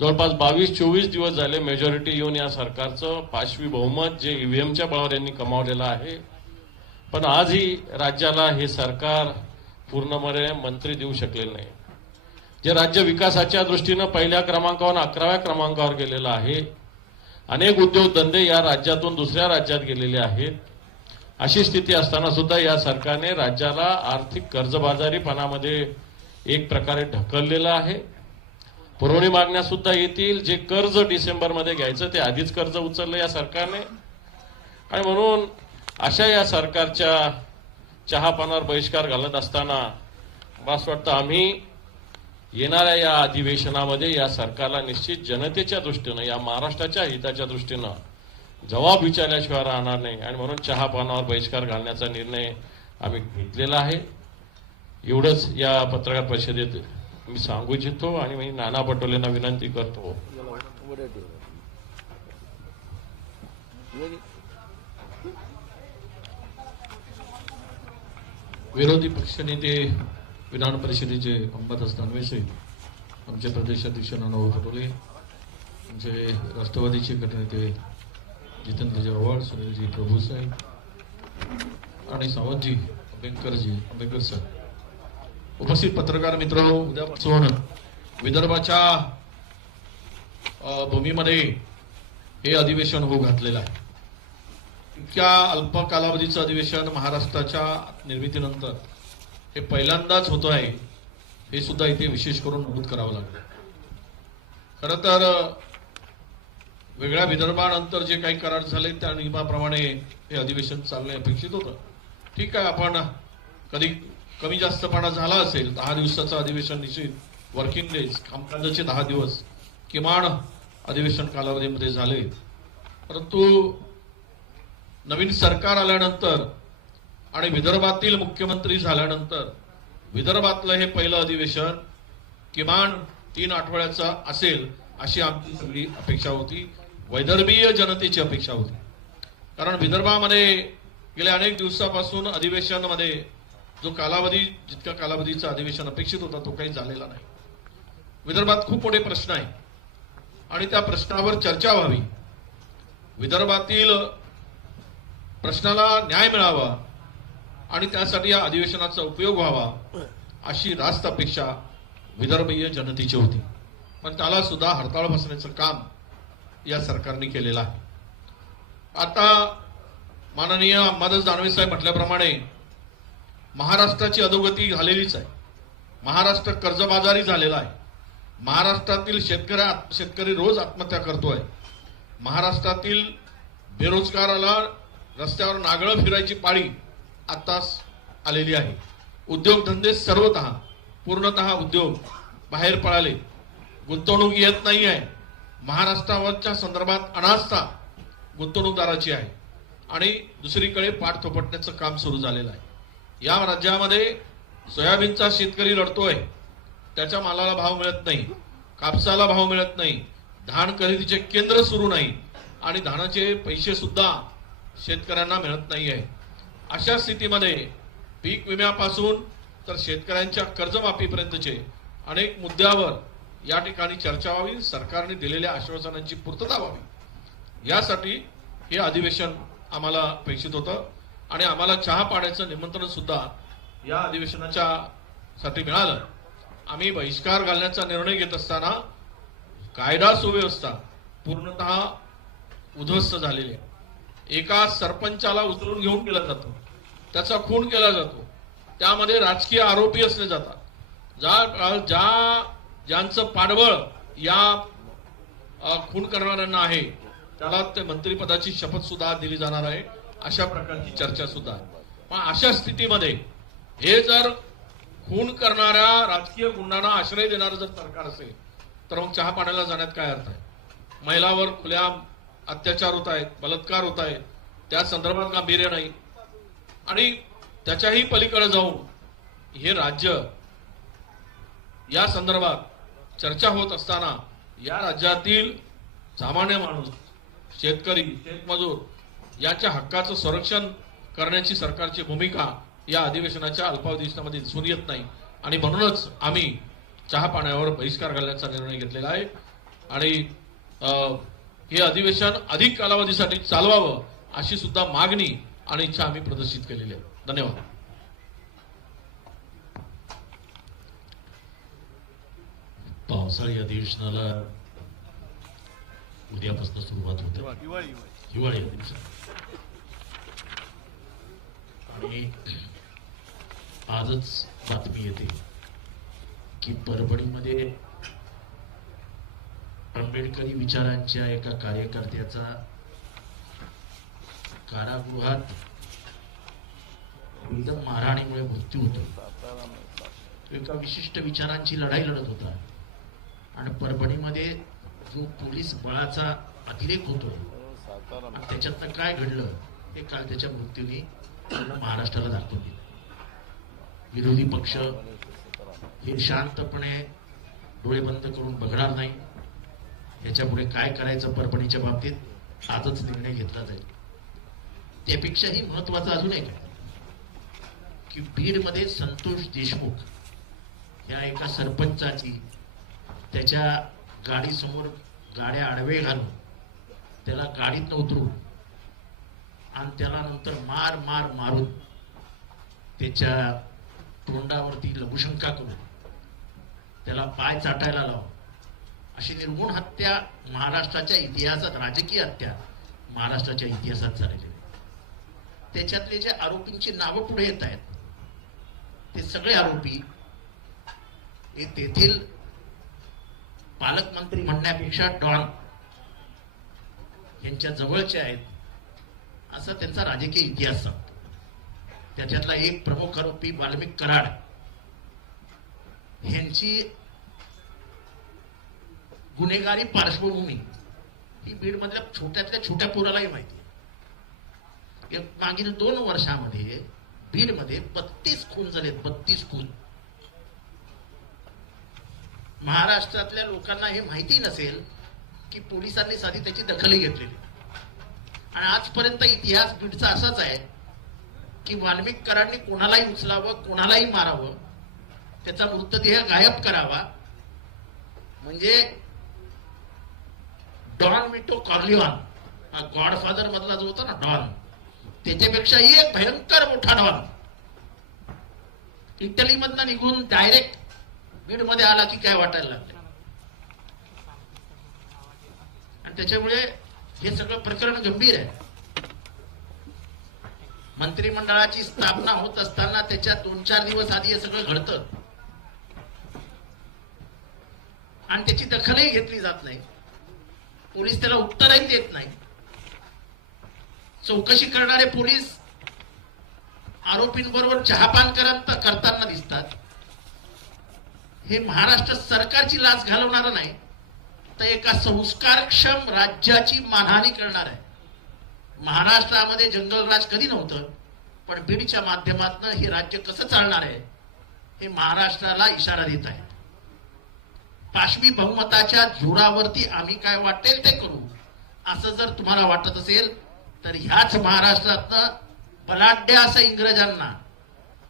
जवळपास बावीस चोवीस दिवस झाले मेजॉरिटी येऊन या सरकारचं पाचवी बहुमत जे ईव्हीएमच्या बळावर यांनी कमावलेलं आहे. पण आजही राज्याला हे सरकार पूर्णपणे मंत्री देऊ शकलेलं नाही. जे राज्य विकासाच्या दृष्टीनं पहिल्या क्रमांकावर अकराव्या क्रमांकावर गेलेलं आहे अनेक उद्योगधंदे या राज्यातून दुसऱ्या राज्यात गेलेले आहेत. अशी स्थिती असताना सुद्धा या सरकारने राज्याला आर्थिक कर्जबाजारीपणामध्ये एक प्रकारे ढकललेलं आहे. पुरवणी मागण्या सुद्धा येतील. जे कर्ज डिसेंबरमध्ये घ्यायचं ते आधीच कर्ज उचललं या सरकारने. आणि म्हणून अशा या सरकारच्या चहापानावर बहिष्कार घालत असताना मला असं वाटतं आम्ही येणाऱ्या या अधिवेशनामध्ये या सरकारला निश्चित जनतेच्या दृष्टीनं या महाराष्ट्राच्या हिताच्या दृष्टीनं जबाब विचारल्याशिवाय राहणार नाही. आणि म्हणून चहापानावर बहिष्कार घालण्याचा निर्णय आम्ही घेतलेला आहे. एवढंच या पत्रकार परिषदेत मी सांगू इच्छितो आणि मी नाना पटोलेंना विनंती करतो. विरोधी पक्षनेते विधान परिषदेचे अंबादास दानवे आमचे प्रदेशाध्यक्ष नानाभाऊ पटोले आमचे राष्ट्रवादीचे गटनेते जितेंद्र आव्हाड सुनीलजी प्रभूसाई आणि सावंतजी आंबेडकरजी आंबेडकर सर. उपस्थित पत्रकार मित्र उद्यापासून विदर्भाच्या भूमीमध्ये हे अधिवेशन होऊ घातलेलं आहे. इतक्या अल्प कालावधीचं अधिवेशन महाराष्ट्राच्या निर्मितीनंतर हे पहिल्यांदाच होतं आहे हे सुद्धा इथे विशेष करून नमूद करावं लागलं. खरं तर वेगळ्या विदर्भानंतर जे काही करार झाले त्या नियमाप्रमाणे हे अधिवेशन चालणे अपेक्षित होतं. ठीक आहे आपण कधी कमी जास्तपणा झाला असेल दहा दिवसाचं अधिवेशन निश्चित. वर्किंग डेज कामकाजाचे दहा दिवस. किमान अधिवेशन कालावधीमध्ये झाले. परंतु नवीन सरकार आल्यानंतर आणि विदर्भातील मुख्यमंत्री झाल्यानंतर विदर्भातलं हे पहिलं अधिवेशन किमान तीन आठवड्याचं असेल अशी आमची सगळी अपेक्षा होती. वैदर्भीय जनतेची अपेक्षा होती. कारण विदर्भामध्ये गेल्या अनेक दिवसापासून अधिवेशनामध्ये जो कालावधी जितका कालावधीचं अधिवेशन अपेक्षित होता तो काही झालेला नाही. विदर्भात खूप मोठे प्रश्न आहे आणि त्या प्रश्नावर चर्चा व्हावी. विदर्भातील प्रश्नाला न्याय मिळावा आणि त्यासाठी या अधिवेशनाचा उपयोग व्हावा अशी रास्त अपेक्षा विदर्भीय जनतेची होती. पण त्याला सुद्धा हरताळ बसण्याचं काम या सरकारने केलेलं आहे. आता माननीय अंबादास दानवे साहेब म्हटल्याप्रमाणे महाराष्ट्राची अधोगती झालेलीच आहे. महाराष्ट्र कर्जबाजारी झालेला आहे. महाराष्ट्रातील शेतकऱ्या शेतकरी रोज आत्महत्या करतोय. महाराष्ट्रातील बेरोजगाराला रस्त्यावर नागळं फिरायची पाळी आत्ताच आलेली आहे. उद्योगधंदे सर्वतः पूर्णतः उद्योग बाहेर पळाले गुंतवणूक येत नाही आहे. महाराष्ट्रावरच्या संदर्भात अनास्था गुंतवणूकदाराची आहे. आणि दुसरीकडे पाठ थोपटण्याचं काम सुरू झालेलं आहे. या राज्यामध्ये सोयाबीनचा शेतकरी लढतोय. त्याच्या मालाला भाव मिळत नाही कापसाला भाव मिळत नाही धान खरेदीचे केंद्र सुरू नाही आणि धानाचे पैसे सुद्धा शेतकऱ्यांना मिळत नाही आहे अशा स्थितीमध्ये पीक विम्यापासून तर शेतकऱ्यांच्या कर्जमाफीपर्यंतचे अनेक मुद्द्यावर या ठिकाणी चर्चा व्हावी सरकारने दिलेल्या आश्वासनांची पूर्तता व्हावी. यासाठी हे अधिवेशन आम्हाला अपेक्षित होतं. आणि आम्हाला चहा पाण्याचं निमंत्रण सुद्धा या अधिवेशनाच्या साठी मिळालं. आम्ही बहिष्कार घालण्याचा निर्णय घेत असताना कायदा सुव्यवस्था पूर्णतः उद्ध्वस्त झालेली आहे. एका सरपंचाला उचलून घेऊन केला जातो. त्याचा खून केला जातो. त्यामध्ये राजकीय आरोपी असले जातात. ज्या ज्या ज्यांचं पाठबळ या खून करणाऱ्यांना आहे त्याला ते मंत्रिपदाची शपथ सुद्धा दिली जाणार आहे. अशा प्रकारची चर्चा सुद्धा मग पण अशा स्थितीमध्ये हे जर खून करणाऱ्या राजकीय गुंडांना आश्रय देणारं जर सरकार असेल तर मग चहा पाण्याला जाण्यात काय अर्थ आहे? महिलावर खुल्या अत्याचार होत आहेत बलात्कार होत आहेत त्या संदर्भात गांभीर्य नाही. आणि त्याच्याही पलीकडे जाऊन हे राज्य या संदर्भात चर्चा होत असताना या राज्यातील सामान्य माणूस शेतकरी शेतमजूर याच्या हक्काचं संरक्षण करण्याची सरकारची भूमिका या अधिवेशनाच्या अल्पावधीमध्ये दिसून येत नाही. आणि म्हणूनच आम्ही चहा पाण्यावर बहिष्कार घालण्याचा निर्णय घेतलेला आहे. आणि हे अधिवेशन अधिक कालावधीसाठी चालवावं अशी सुद्धा मागणी आणि इच्छा आम्ही प्रदर्शित केलेली आहे. धन्यवाद. पावसाळी अधिवेशनाला उद्यापासून सुरुवात होते. हिवाळी अधिवेशन. आणि आजच बातमी येते की परभणीमध्ये आंबेडकरी विचारांच्या एका कार्यकर्त्याचा कारागृहात मारहाणीमुळे मृत्यू होतो. एका विशिष्ट विचारांची लढाई लढत होता. आणि परभणीमध्ये जो पोलीस बळाचा अतिरेक होतो त्याच्यातनं काय घडलं हे काल त्याच्या मृत्यूने पूर्ण महाराष्ट्राला दाखवून दिलं. विरोधी पक्ष हे शांतपणे डोळे बंद करून बघणार नाही. याच्यापुढे काय करायचं परभणीच्या बाबतीत आजच निर्णय घेतला जाईल. त्यापेक्षाही महत्वाचं अजून एक आहे की बीडमध्ये संतोष देशमुख या एका सरपंचाची त्याच्या गाडीसमोर गाड्या आडवे घालून त्याला गाडीत उतरून आणि त्याला नंतर मार मार मारून त्याच्या तोंडावरती लघुशंका करून त्याला पाय चाटायला लावून अशी निर्गुण हत्या महाराष्ट्राच्या इतिहासात राजकीय हत्या महाराष्ट्राच्या इतिहासात झालेली आहे. त्याच्यातले जे आरोपींची नावं पुढे येत आहेत ते सगळे आरोपी हे तेथील पालकमंत्री म्हणण्यापेक्षा डॉन यांच्या जवळचे आहेत. असा त्यांचा राजकीय इतिहास सांगतो. त्याच्यातला एक प्रमुख आरोपी वाल्मिक कराड. यांची गुन्हेगारी पार्श्वभूमी. ही बीडमधल्या छोट्यातल्या छोट्या पोरालाही माहिती आहे. मागील दोन वर्षामध्ये बीडमध्ये बत्तीस खून झालेत बत्तीस खून. महाराष्ट्रातल्या लोकांना हे माहिती नसेल की पोलिसांनी साधी त्याची दखलही घेतलेली. आणि आजपर्यंत इतिहास बीडचा असाच आहे की वाल्मिककरांनी कोणालाही उचलावं कोणालाही मारावं त्याचा मृतदेह गायब करावा. म्हणजे डॉन मिटो कॉर्लिऑन हा गॉडफादर मधला जो होता ना डॉन त्याच्यापेक्षाही एक भयंकर मोठा डॉन. इटली मधनं निघून डायरेक्ट बीडमध्ये आला की काय वाटायला लागलं आणि त्याच्यामुळे हे सगळं प्रकरण गंभीर आहे. मंत्रिमंडळाची स्थापना होत असताना त्याच्या दोन चार दिवस आधी हे सगळं घडतं. आणि त्याची दखलही घेतली जात नाही. पोलीस त्याला उत्तरही देत नाही. चौकशी करणारे पोलीस आरोपींबरोबर चहापान करत करताना दिसतात. हे महाराष्ट्र सरकारची लाच घालवणार नाही. तर एका संस्कारक्षम राज्याची मानहानी करणार आहे. महाराष्ट्रामध्ये जंगलराज कधी नव्हतं पण बीडच्या माध्यमातून हे राज्य कसं चालणार आहे हे महाराष्ट्राला इशारा देत आहे पाशवी बहुमताच्या जोरावरती आम्ही काय वाटेल ते करू असं जर तुम्हाला वाटत असेल तर ह्याच महाराष्ट्रातनं बलाढ्य असं इंग्रजांना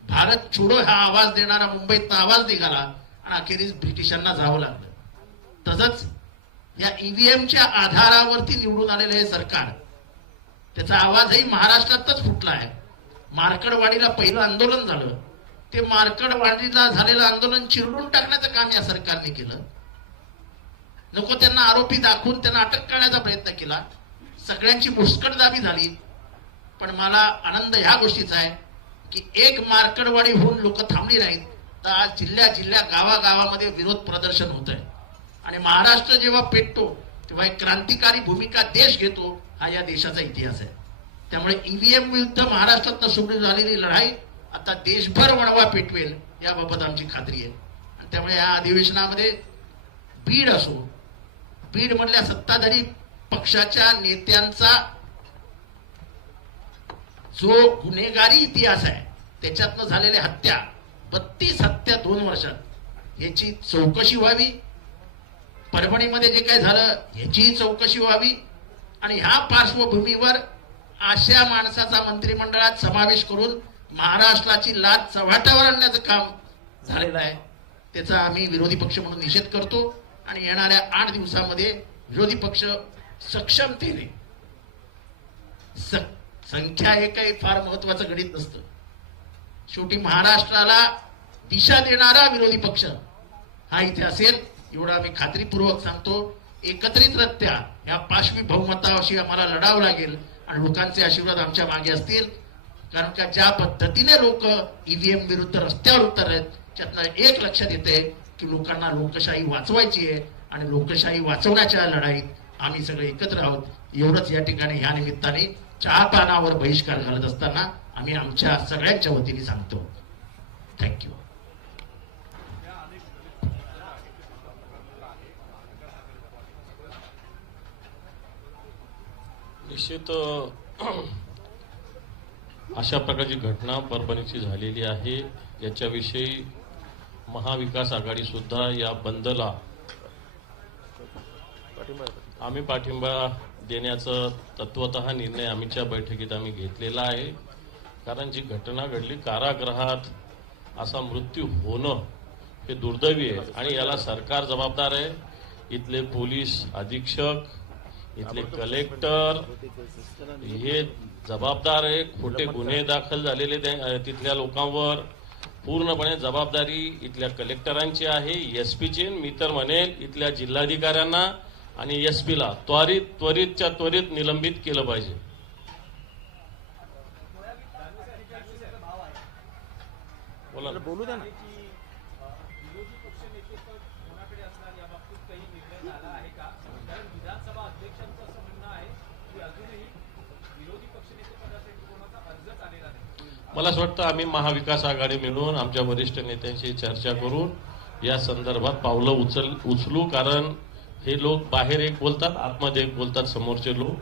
भारत छोडो हा आवाज देणारा मुंबईत आवाज निघाला आणि अखेरीस ब्रिटिशांना जावं लागलं. तसंच या ईव्हीएमच्या आधारावरती निवडून आलेलं हे सरकार त्याचा आवाजही महाराष्ट्रातच फुटला आहे. मार्कडवाडीला पहिलं आंदोलन झालं. ते मार्कडवाडीला झालेलं आंदोलन चिरडून टाकण्याचं काम या सरकारने केलं. नको त्यांना आरोपी दाखवून त्यांना अटक करण्याचा प्रयत्न केला. सगळ्यांची मुस्कटदाबी झाली. पण मला आनंद ह्या गोष्टीचा आहे की एक मार्कडवाडी होऊन लोक थांबली नाहीत. तर आज जिल्ह्या जिल्ह्या गावागावामध्ये विरोध प्रदर्शन होत आहे आणि महाराष्ट्र जेव्हा पेटतो तेव्हा एक क्रांतिकारी भूमिका देश घेतो हा या देशाचा इतिहास आहे. त्यामुळे ईव्हीएम विरुद्ध महाराष्ट्रात सुरू झालेली लढाई आता देशभर वणवा पेटवेल याबाबत आमची खात्री आहे. आणि त्यामुळे या अधिवेशनामध्ये बीड असो बीड मधल्या सत्ताधारी पक्षाच्या नेत्यांचा जो गुन्हेगारी इतिहास आहे त्याच्यातनं झालेल्या हत्या बत्तीस हत्या दोन वर्षात याची चौकशी व्हावी परभणीमध्ये जे काही झालं याचीही चौकशी व्हावी. आणि ह्या पार्श्वभूमीवर अशा माणसाचा मंत्रिमंडळात समावेश करून महाराष्ट्राची लाच चव्हाट्यावर आणण्याचं काम झालेलं आहे. त्याचा आम्ही विरोधी पक्ष म्हणून निषेध करतो. आणि येणाऱ्या आठ दिवसामध्ये विरोधी पक्ष सक्षमतेने स- संख्या हे काही फार महत्वाचं गणित नसतं. शेवटी महाराष्ट्राला दिशा देणारा विरोधी पक्ष हा इथे असेल. एवढं आम्ही खात्रीपूर्वक सांगतो एकत्रितरित्या या पाशवी बहुमताशी आम्हाला लढावं लागेल आणि लोकांचे आशीर्वाद आमच्या मागे असतील. कारण का ज्या पद्धतीने लोक ईव्हीएम विरुद्ध रस्त्यावर उतर आहेत त्यातनं एक लक्षात येते की लोकांना लोकशाही वाचवायची आहे आणि लोकशाही वाचवण्याच्या लढाईत आम्ही सगळे एकत्र आहोत. एवढंच या ठिकाणी ह्या निमित्ताने चहा पानावर बहिष्कार घालत असताना आम्ही आमच्या सगळ्यांच्या वतीने सांगतो. थँक्यू निश्चित अशा प्रकारची घटना परभणीची झालेली आहे. याच्याविषयी महाविकास आघाडी सुद्धा या बंदला आम्ही पाठिंबा देण्याचं तत्वत निर्णय आम्हीच्या बैठकीत आम्ही घेतलेला आहे. कारण जी घटना घडली कारागृहात असा मृत्यू होणं हे दुर्दैवी आहे. आणि याला सरकार जबाबदार आहे. इथले पोलीस अधीक्षक इथले कलेक्टर हे जबाबदार आहे खोटे गुन्हे दाखल झालेले तिथल्या लोकांवर. पूर्णपणे जबाबदारी इथल्या कलेक्टरांची आहे एस पीची. मी तर म्हणेल इथल्या जिल्हाधिकाऱ्यांना आणि एस पीला त्वरित त्वरितच्या त्वरित निलंबित केलं पाहिजे. बोला बोलू द्या ना विरोधी पक्षनेतेपद कोणाकडे असणार याबाबतीत काही निर्णय झाला आहे का कारण विधानसभा अध्यक्षांचं असं म्हणणं आहे की अजूनही विरोधी पक्षनेतेपदासाठी कोणाचा अर्जच आलेला नाही मला असं वाटतं आम्ही महाविकास आघाडी मिळून आमच्या वरिष्ठ नेत्यांशी चर्चा करून या संदर्भात पावलं उचल उचलू कारण हे लोक बाहेर एक बोलतात आतमध्ये एक बोलतात समोरचे लोक.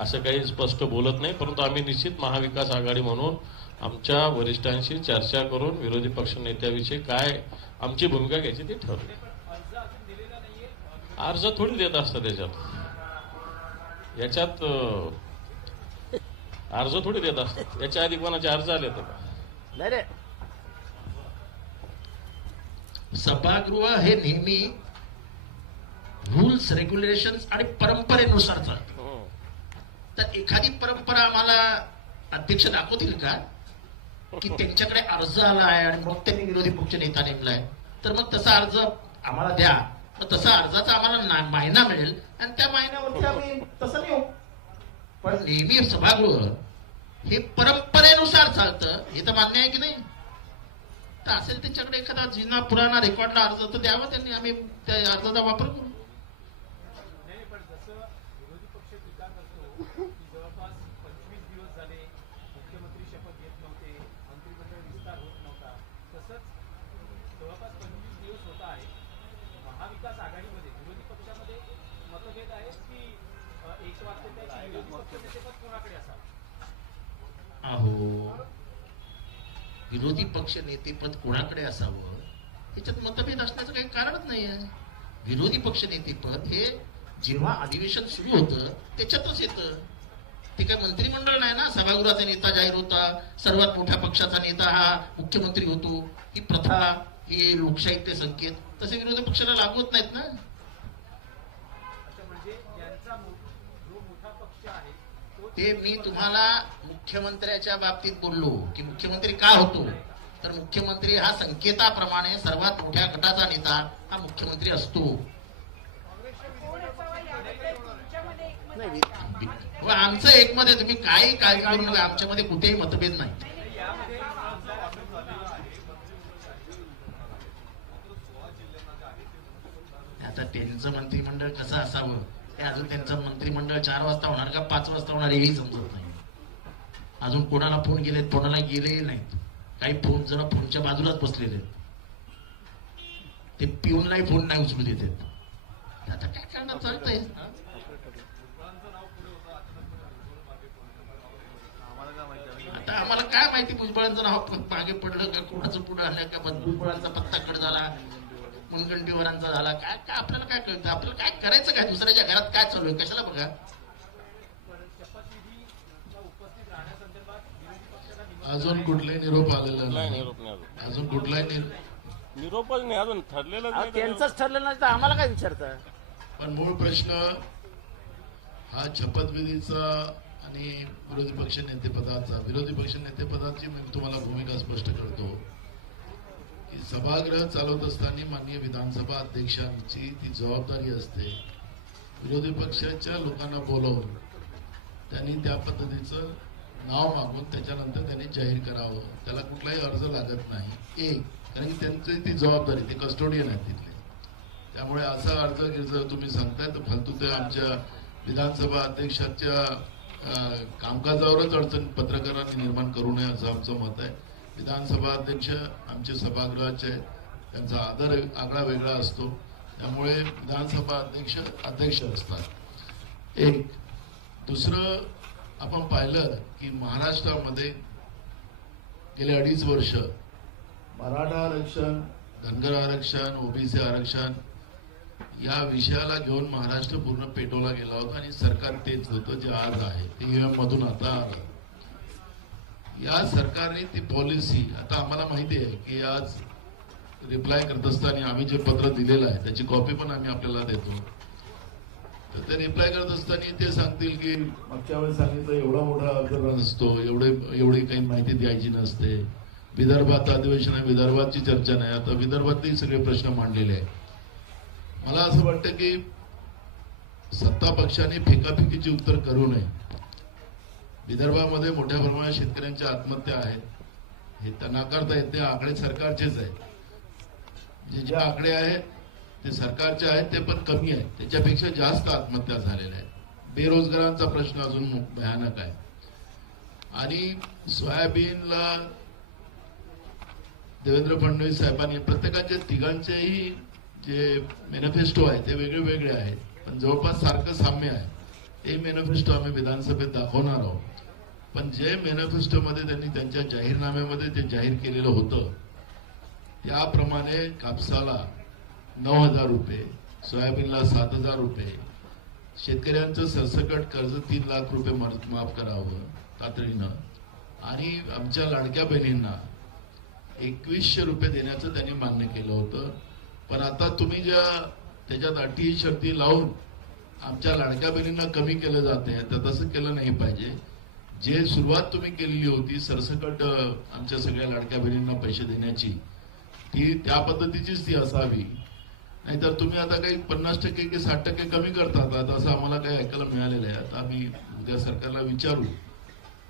असं काही स्पष्ट बोलत नाही परंतु आम्ही निश्चित महाविकास आघाडी म्हणून आमच्या वरिष्ठांशी चर्चा करून विरोधी पक्ष नेत्याविषयी काय आमची भूमिका घ्यायची ती ठरवली अर्ज थोडी देत असतं त्याच्यात याच्यात अर्ज थोडी देत असतात. याच्या आधी कोणाचे अर्ज आले होते का? नाही रे सभागृह हे नेहमी रूल्स रेग्युलेशन्स आणि परंपरेनुसार चालतं. तर एखादी परंपरा आम्हाला अध्यक्ष दाखवतील का? की त्यांच्याकडे अर्ज आला आहे आणि मग त्यांनी विरोधी पक्ष नेता नेमलाय. तर मग तसा अर्ज आम्हाला द्या. मग तसा अर्जाचा आम्हाला मायना मिळेल आणि त्या महिन्यावरती आम्ही तसं नेऊ. पण नेहमी सभागृह हे परंपरेनुसार चालतं हे तर मान्य आहे की नाही? तर असेल त्यांच्याकडे एखादा जुना पुराणा रेकॉर्डला अर्ज तर द्यावा त्यांनी. आम्ही त्या अर्जाचा वापर करू नाही पण जसं विरोधी पक्ष टीका करतो की जवळपास पंचवीस दिवस झाले मुख्यमंत्री शपथ घेत नव्हते मंत्रिमंडळ विस्तार होत नव्हता तसंच जवळपास पंचवीस दिवस होत आहे महाविकास आघाडीमध्ये विरोधी पक्षामध्ये मतभेद आहेत की अ, एक वाक्य त्या की विरोधी पक्षनेतेपद कोणाकडे असावं अहो विरोधी पक्ष नेतेपद कोणाकडे असावं? याच्यात मतभेद असण्याचं काही कारणच नाही आहे विरोधी पक्ष नेतेपद हे जेव्हा अधिवेशन सुरू होतं त्याच्यातच येतं. ते काय मंत्रिमंडळ नाही ना? सभागृहाचा नेता जाहीर होता. सर्वात मोठ्या पक्षाचा नेता हा मुख्यमंत्री होतो. ही प्रथा ही लोकशाहीतले संकेत तसे विरोधी पक्षाला लागू होत नाहीत ना? म्हणजे ते मी तुम्हाला मुख्यमंत्र्याच्या बाबतीत बोललो की मुख्यमंत्री का होतो? तर मुख्यमंत्री हा संकेताप्रमाणे सर्वात मोठ्या गटाचा नेता हा मुख्यमंत्री असतो. हो, आमचं एकमत आहे तुम्ही काही काय करू नका आमच्यामध्ये कुठेही मतभेद नाही. आता त्यांचं मंत्रिमंडळ कसं असावं? ते अजून त्यांचं मंत्रिमंडळ चार वाजता होणार का पाच वाजता होणार हेही समजत नाही. अजून कोणाला फोन गेलेत कोणाला गेलेही नाहीत. काही फोन जण फोनच्या बाजूलाच बसलेले आहेत. ते पिऊनलाही फोन नाही उचलू देत आहेत. आता काय करणार? चालतंय आम्हाला काय माहिती आम्ही आता आम्हाला काय माहिती भुजबळांचं नाव मागे पडलं का कोणाचं पुढे आलं का भुजबळांचा पत्ता कट झाला मुनगंटीवरांचा झाला. काय काय आपल्याला काय कळतं? आपल्याला काय करायचं काय? दुसऱ्याच्या घरात काय चालू आहे? कशाला बघा पण शपथविधीला उपस्थित राहण्यासंदर्भात विरोधी पक्षाला निमंत्रण अजून कुठलाही निरोप आलेला नाही निरोप. अजून कुठलाही नि- निरोपच नाही अजून ठरलेलं अहो, नाही त्याच्यावर. त्यांचंच ठरलं नाही तर आम्हाला काय विचारतं पण मूळ प्रश्न हा शपथविधीचा आणि विरोधी पक्ष नेतेपदाचा विरोधी पक्ष नेतेपदाची मी तुम्हाला भूमिका स्पष्ट करतो की सभागृह चालवत असताना माननीय विधानसभा अध्यक्षांची ती जबाबदारी असते विरोधी पक्षाच्या लोकांना बोलवून त्यांनी त्या पद्धतीचं नाव मागून त्याच्यानंतर त्यांनी जाहीर करावं. त्याला कुठलाही अर्ज लागत नाही. एक कारण की त्यांची ती जबाबदारी ते कस्टोडियन आहेत तिथले. त्यामुळे असा अर्ज जर तुम्ही सांगताय तर फालतू ते आमच्या विधानसभा अध्यक्षाच्या कामकाजावरच अडचण पत्रकारांनी निर्माण करू नये असं आमचं मत आहे. विधानसभा अध्यक्ष आमचे सभागृहाचे आहेत. त्यांचा आदर आगळा वेगळा असतो. त्यामुळे विधानसभा अध्यक्ष अध्यक्ष असतात. एक दुसरं आपण पाहिलं की महाराष्ट्रामध्ये गेले अडीच वर्ष मराठा आरक्षण धनगर आरक्षण ओबीसी आरक्षण या विषयाला घेऊन महाराष्ट्र पूर्ण पेटवला गेला होता आणि सरकार तेच होतं जे आज आहे. ते मधून आता आलं. या सरकारने ती पॉलिसी आता आम्हाला माहिती आहे की आज रिप्लाय करत असताना आम्ही जे पत्र दिलेलं आहे त्याची कॉपी पण आम्ही आपल्याला देतो. तर ते रिप्लाय करत असताना ते सांगतील की मागच्या वेळेस सांगितलं एवढा मोठा अर्ज नसतो एवढे एवढी काही माहिती द्यायची नसते. विदर्भात अधिवेशन आहे विदर्भाची चर्चा नाही. आता विदर्भातही सगळे प्रश्न मांडलेले आहेत. मला असं वाटतं की सत्ता पक्षाने फेकाफेकीची उत्तर करू नये. विदर्भामध्ये मोठ्या प्रमाणात शेतकऱ्यांच्या आत्महत्या आहेत. हे तर नाकारता येत ते आकडे सरकारचेच आहेत. जे जे आकडे आहेत ते सरकारचे आहेत ते पण कमी आहेत. त्याच्यापेक्षा जास्त आत्महत्या झालेल्या आहेत. बेरोजगारांचा प्रश्न अजून भयानक आहे. आणि सोयाबीनला देवेंद्र फडणवीस साहेबांनी प्रत्येकाचे तिघांचेही जे मॅनिफेस्टो आहे ते वेगळे वेगळे आहेत. पण जवळपास सारखं साम्य आहे. ते मॅनिफेस्टो आम्ही विधानसभेत दाखवणार आहोत. पण जे मॅनिफेस्टोमध्ये त्यांनी त्यांच्या जाहीरनाम्यामध्ये जे जाहीर केलेलं होतं त्याप्रमाणे कापसाला नऊ हजार रुपये सोयाबीनला सात हजार रुपये. शेतकऱ्यांचं सरसकट कर्ज तीन लाख रुपये माफ करावं तातडीनं. आणि आमच्या लाडक्या बहिणींना एकवीसशे रुपये देण्याचं त्यांनी मान्य केलं होतं. पण आता तुम्ही ज्या त्याच्यात अटी शर्ती लावून आमच्या लाडक्या बहिणींना कमी केलं जात आहे तर तसं केलं नाही पाहिजे. जे सुरुवात तुम्ही केलेली होती सरसकट आमच्या सगळ्या लाडक्या बहिणींना पैसे देण्याची ती त्या पद्धतीचीच ती असावी. नाहीतर तुम्ही आता काही पन्नास टक्के की साठ टक्के कमी करतात. आता असं आम्हाला काही ऐकायला मिळालेलं आहे. आता आम्ही उद्या सरकारला विचारू.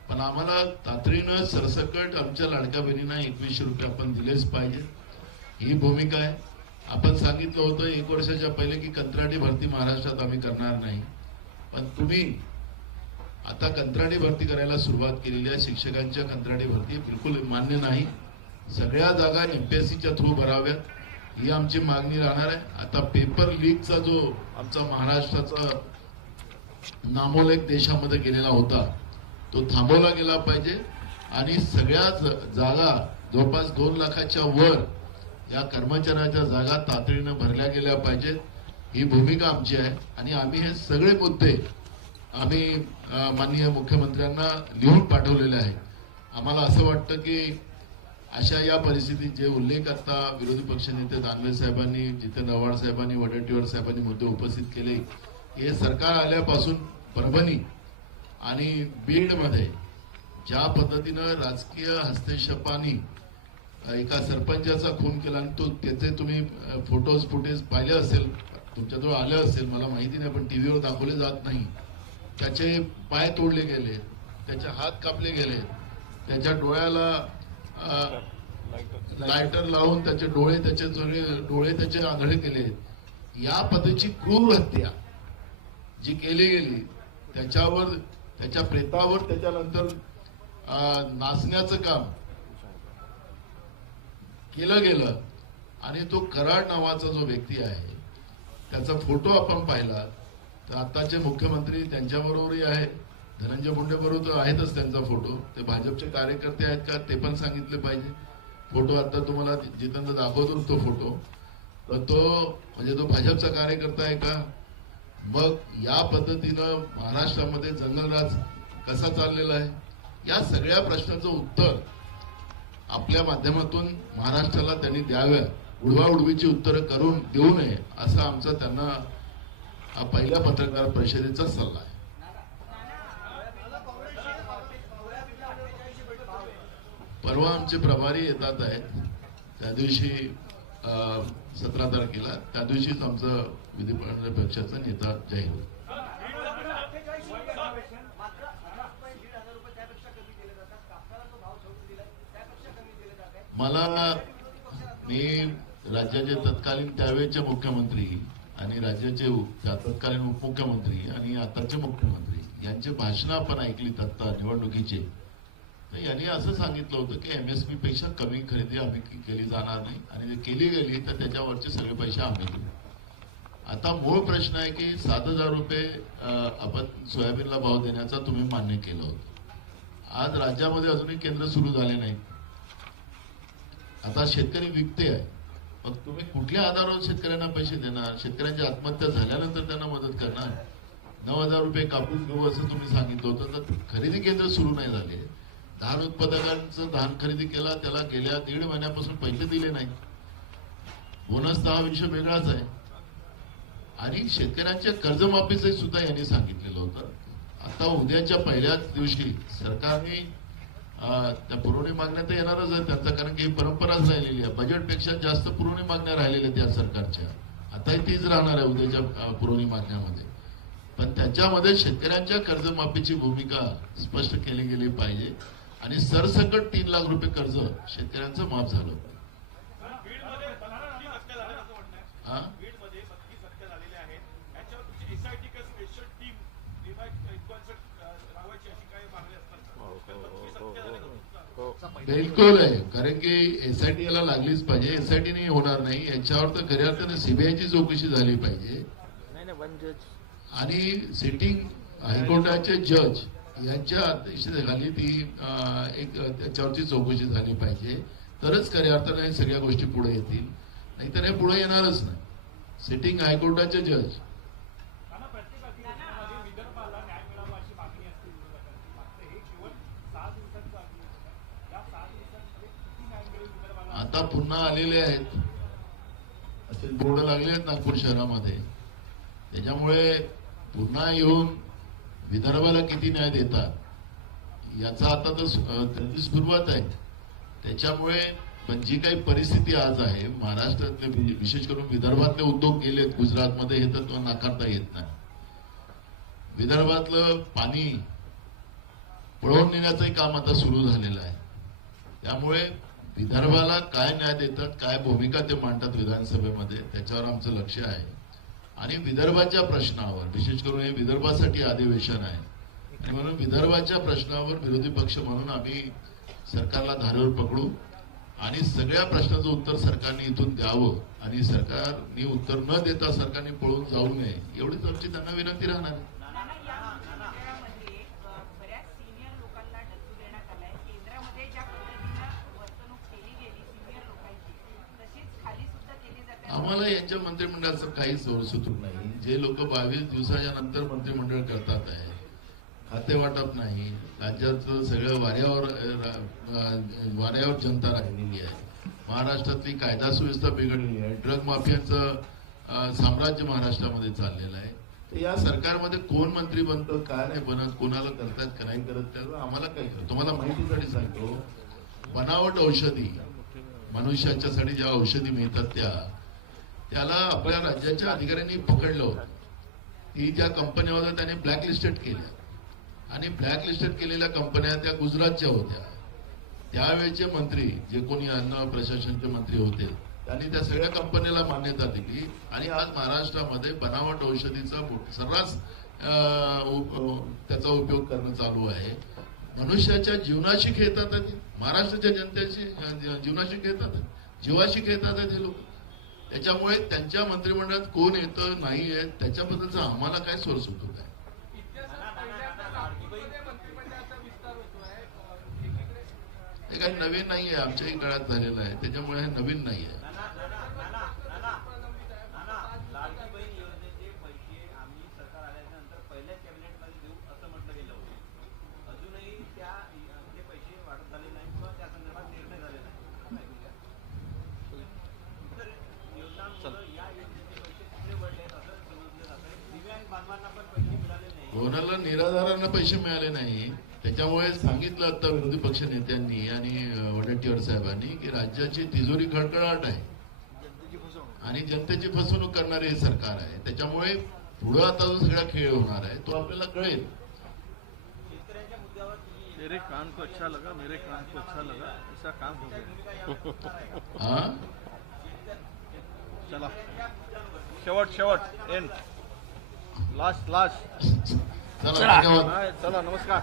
पण आम्हाला तातडीनं सरसकट आमच्या लाडक्या बहिणींना एकवीसशे रुपये आपण दिलेच पाहिजे. ही भूमिका आहे. आपण सांगितलं होतं एक वर्षाच्या पहिले की कंत्राटी भरती महाराष्ट्रात आम्ही करणार नाही. पण तुम्ही आता कंत्राटी भरती करायला सुरुवात केलेली आहे. शिक्षकांच्या कंत्राटी भरती बिलकुल मान्य नाही. सगळ्या जागा एमपीएससीच्या थ्रू भराव्यात. ही आमची मागणी राहणार आहे. आता पेपर लीकचा जो आमचा महाराष्ट्राचा नामोलेख देशामध्ये गेलेला होता तो थांबवला गेला पाहिजे. आणि सगळ्या जागा जवळपास दोन लाखाच्या वर या कर्मचाऱ्याच्या जागा तातडीनं भरल्या गेल्या पाहिजेत ही भूमिका आमची आहे. आणि आम्ही हे सगळे मुद्दे आम्ही माननीय मुख्यमंत्र्यांना लिहून पाठवलेले आहे आम्हाला असं वाटतं की अशा या परिस्थितीत जे उल्लेख आता विरोधी पक्षनेते दानवे साहेबांनी जितेंद्र आव्हाड साहेबांनी वडेट्टीवार साहेबांनी मुद्दे उपस्थित केले हे सरकार आल्यापासून परभणी आणि बीडमध्ये ज्या पद्धतीनं राजकीय हस्तक्षेपाने एका सरपंचाचा खून केला आणि तो त्याचे तुम्ही फोटोज फुटेज पाहिले असेल तुमच्याजवळ आले असेल मला माहिती नाही पण टीव्हीवर दाखवले जात नाही. त्याचे पाय तोडले गेले त्याचे हात कापले गेले त्याच्या डोळ्याला लायटर लावून त्याचे डोळे त्याचे सगळे डोळे त्याचे आंधळे केले या पद्धतीची क्रूर हत्या जी केली गेली त्याच्यावर त्याच्या प्रेतावर त्याच्यानंतर नाचण्याचं काम केलं गेलं आणि तो कराड नावाचा जो व्यक्ती आहे त्याचा फोटो आपण पाहिला. तर आताचे मुख्यमंत्री त्यांच्याबरोबरही आहे धनंजय मुंडे बरोबर आहेतच त्यांचा फोटो. ते भाजपचे कार्यकर्ते आहेत का ते पण सांगितले पाहिजे. फोटो आता तुम्हाला जितेंद्र दाखवतो तो फोटो. तर तो म्हणजे तो भाजपचा कार्यकर्ता आहे का? मग या पद्धतीनं महाराष्ट्रामध्ये जंगलराज कसा चाललेला आहे? या सगळ्या प्रश्नाचं उत्तर आपल्या माध्यमातून महाराष्ट्राला त्यांनी द्याव्या उडवाउडवीची उत्तरं करून देऊ नये असा आमचा त्यांना हा पहिल्या पत्रकार परिषदेचा सल्ला आहे. परवा आमचे प्रभारी येतात आहेत त्या दिवशी सतरा तारखेला त्या दिवशीच आमचं विधिमंडळ पक्षाचा नेता जाहीर होईल. मला मी राज्याचे तत्कालीन त्यावेळेचे मुख्यमंत्री आणि राज्याचे तत्कालीन उपमुख्यमंत्री आणि आताचे मुख्यमंत्री यांचे भाषणं आपण ऐकली आता निवडणुकीचे. यांनी असं सांगितलं होतं की एमएसपी पेक्षा कमी खरेदी आम्ही केली जाणार नाही. आणि जर केली गेली तर त्याच्यावरचे सगळे पैसे आम्ही देऊ. आता मूळ प्रश्न आहे की सात हजार रुपये आपण सोयाबीनला भाव देण्याचा तुम्ही मान्य केलं होतं. आज राज्यामध्ये अजूनही केंद्र सुरू झाले नाही आता शेतकरी विकते आहे. मग तुम्ही कुठल्या आधारावर शेतकऱ्यांना पैसे देणार? शेतकऱ्यांची आत्महत्या झाल्यानंतर त्यांना मदत करणार? नऊ हजार रुपये कापूस घेऊ असं तुम्ही सांगितलं होतं तर खरेदी केंद्र सुरू नाही झाले. धान उत्पादकांचं धान खरेदी केला त्याला गेल्या दीड महिन्यापासून पैसे दिले नाही बोनसचा हा विषय वेगळाच आहे. आणि शेतकऱ्यांच्या कर्जमाफीचं सुद्धा यांनी सांगितलेलं होतं. आता उद्याच्या पहिल्याच दिवशी सरकारने त्या पुरवणी मागण्या तर येणारच आहे त्यांचा कारण की परंपराच राहिलेली आहे. बजेटपेक्षा जास्त पुरवणी मागण्या राहिलेल्या त्या सरकारच्या. आताही तीच राहणार आहे उद्याच्या पुरवणी मागण्यामध्ये. पण त्याच्यामध्ये शेतकऱ्यांच्या कर्जमाफीची भूमिका स्पष्ट केली गेली पाहिजे. आणि सरसकट तीन लाख रुपये कर्ज शेतकऱ्यांचं माफ झालं हा? बिलकुल आहे. कारण की एसआयटी याला लागलीच पाहिजे. एसआयटी नाही होणार नाही. याच्यावर तर खऱ्या अर्थाने सीबीआयची चौकशी झाली पाहिजे. आणि सिटिंग हायकोर्टाचे जज यांच्या अध्यक्षतेखाली ती एक त्याच्यावरची चौकशी झाली पाहिजे. तरच खऱ्या अर्थाने हे सगळ्या गोष्टी पुढे येतील. नाहीतर हे पुढे येणारच नाही. सिटिंग हायकोर्टाचे जज. हे आता पुन्हा आलेले आहेत. असे बोर्ड लागले आहेत नागपूर शहरामध्ये. त्याच्यामुळे पुन्हा येऊन विदर्भाला किती न्याय देतात? याचा आता तर त्यांची सुरुवात आहे. त्याच्यामुळे पण जी काही परिस्थिती आज आहे महाराष्ट्रातले विशेष करून विदर्भातले उद्योग गेलेत गुजरातमध्ये हे तर नाकारता येत नाही. विदर्भातलं पाणी पळवून नेण्याचंही काम आता सुरू झालेलं आहे. त्यामुळे विदर्भाला काय न्याय देतात काय भूमिका ते मांडतात विधानसभेमध्ये त्याच्यावर आमचं लक्ष आहे. आणि विदर्भाच्या प्रश्नावर विशेष करून हे विदर्भासाठी अधिवेशन आहे. आणि म्हणून विदर्भाच्या प्रश्नावर विरोधी पक्ष म्हणून आम्ही सरकारला धारेवर पकडू आणि सगळ्या प्रश्नाचं उत्तर सरकारने इथून द्यावं आणि सरकारने उत्तर न देता सरकारने पळून जाऊ नये एवढीच आमची त्यांना विनंती राहणार आहे. यांच्या मंत्रिमंडळाचं काहीच सोडसूत्र नाही. जे लोक बावीस दिवसाच्या नंतर मंत्रिमंडळ करतात आहे खाते वाटप नाही राज्याचं सगळं वाऱ्यावर वाऱ्यावर जनता राहिलेली आहे. महाराष्ट्रातली कायदा सुव्यवस्था बिघडलेली आहे. ड्रग माफियांचं साम्राज्य महाराष्ट्रामध्ये चाललेलं आहे. तर या सरकारमध्ये कोण मंत्री बनतं काय नाही बनत कोणाला करतात का नाही करत त्याला आम्हाला काय तुम्हाला माहितीसाठी सांगतो बनावट औषधी मनुष्याच्यासाठी ज्या औषधी मिळतात त्या त्याला आपल्या राज्याच्या अधिकाऱ्यांनी पकडलं होतं. ती ज्या कंपन्या होत्या त्याने ब्लॅकलिस्टेड केल्या आणि ब्लॅकलिस्टेड केलेल्या कंपन्या त्या गुजरातच्या होत्या. त्यावेळेचे मंत्री जे कोणी अन्न प्रशासनचे मंत्री होते त्यांनी त्या सगळ्या कंपन्याला मान्यता दिली. आणि आज महाराष्ट्रामध्ये बनावट औषधीचा सर्रास अं, त्याचा उपयोग करणं चालू आहे. मनुष्याच्या जीवनाशी खेळतात महाराष्ट्राच्या जनतेशी जीवनाशी खेळतात जीवाशी खेळतात हे लोक. त्याच्यामुळे त्यांच्या मंत्रिमंडळात कोण येतं नाही येत त्याच्याबद्दलचा आम्हाला काय स्वर होतो काय? हे काही नवीन नाही आहे आमच्याही काळात झालेलं आहे. त्याच्यामुळे हे नवीन नाही आहे लाडकी बहीण योजनेचे पैसे आम्ही सरकार आल्यानंतर पहिल्या कॅबिनेटमध्ये देऊ असं म्हटलं गेलं होतं अजूनही त्या ते पैसे वाटप झाले नाही किंवा त्या संदर्भात निर्णय झाले नाही तर कोणाला निराधारांना पैसे मिळाले नाही त्याच्यामुळे सांगितलं आता विरोधी पक्ष नेत्यांनी आणि वडेट्टीवार साहेबांनी की राज्याची तिजोरी खडखडाट आहे. आणि जनतेची फसवणूक करणारे हे सरकार आहे. त्याच्यामुळे पुढं आता जो सगळा खेळ होणार आहे तो आपल्याला कळेल. मेरे कान को अच्छा लगा मेरे कान को अच्छा लगा ऐसा काम हो गया। हा? चला। शेवट शेवट एंड लास्ट लास्ट चला नमस्कार.